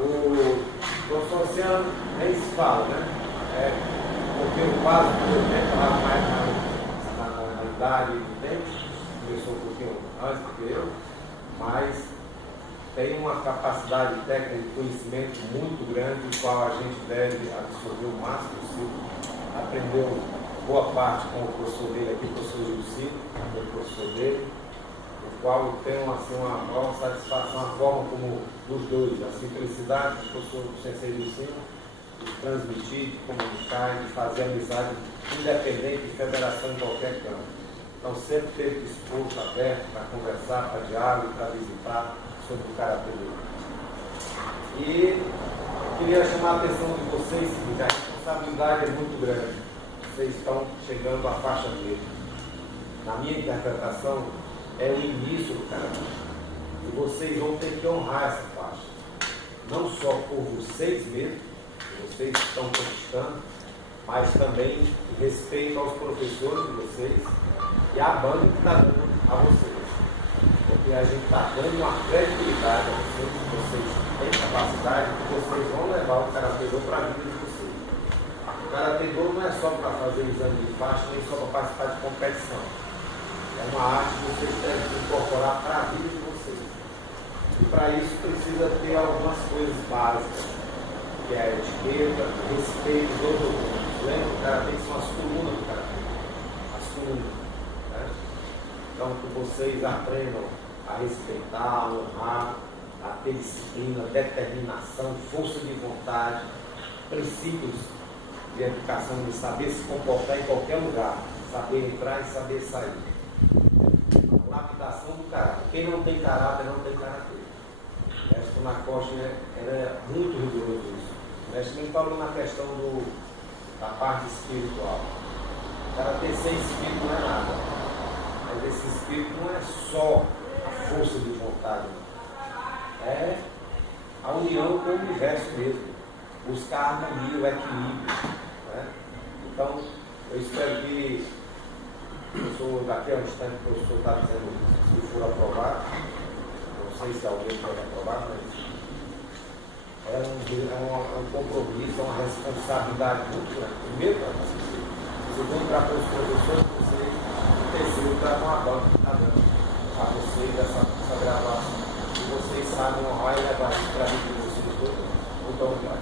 O professor Oceano nem se fala, né? Porque o quase do meu tempo lá mais na idade do tempo, começou um pouquinho antes do que eu, mas tem uma capacidade técnica de conhecimento muito grande, o qual a gente deve absorver o máximo possível. Aprendeu boa parte com o professor dele aqui, o professor Gilcino, o professor dele, o qual eu tenho assim, uma maior satisfação, a forma como os dois, a simplicidade do professor Sensei Gilcino, de transmitir, de comunicar, de fazer amizade independente de federação em qualquer campo. Então sempre teve disposto, aberto para conversar, para diálogo, para visitar sobre o karatê dele. E eu queria chamar a atenção de vocês, seguinte, a responsabilidade é muito grande. Vocês estão chegando à faixa verde. Na minha interpretação, é o início do karatê. E vocês vão ter que honrar essa faixa. Não só por vocês mesmos, vocês estão conquistando, mas também em respeito aos professores de vocês e à banda que está dando a vocês. Porque a gente está dando uma credibilidade a vocês, que vocês têm capacidade, que vocês vão levar o karatê-do para a vida de vocês. O karatê-do não é só para fazer exame de faixa, nem só para participar de competição. É uma arte que vocês devem incorporar para a vida de vocês. E para isso precisa ter algumas coisas básicas, que é a etiqueta, respeito dos outros. Lembra que o karatê são as colunas do karatê. As colunas. Né? Então que vocês aprendam a respeitar, a honrar, a ter disciplina, determinação, força de vontade, princípios de educação, de saber se comportar em qualquer lugar, saber entrar e saber sair. A lapidação do caráter. Quem não tem caráter, não tem karatê. O mestre Nakoshi é muito rigoroso isso. O mestre nem falou na questão da parte espiritual. O karatê sem espírito não é nada. Mas esse espírito não é só a força de vontade, não. É a união com o universo mesmo. Buscar a harmonia, o equilíbrio. Né? Então, eu espero que o professor, daqui a um instante, o professor está dizendo, se for aprovado, não sei se alguém pode aprovar, mas é um compromisso, é uma responsabilidade muito grande. Primeiro, para vocês. Segundo, para os professores, vocês. Terceiro, para uma banca que está dando a vocês essa gravação. E vocês sabem honrar e levar isso para a vida de vocês todos. Muito obrigado.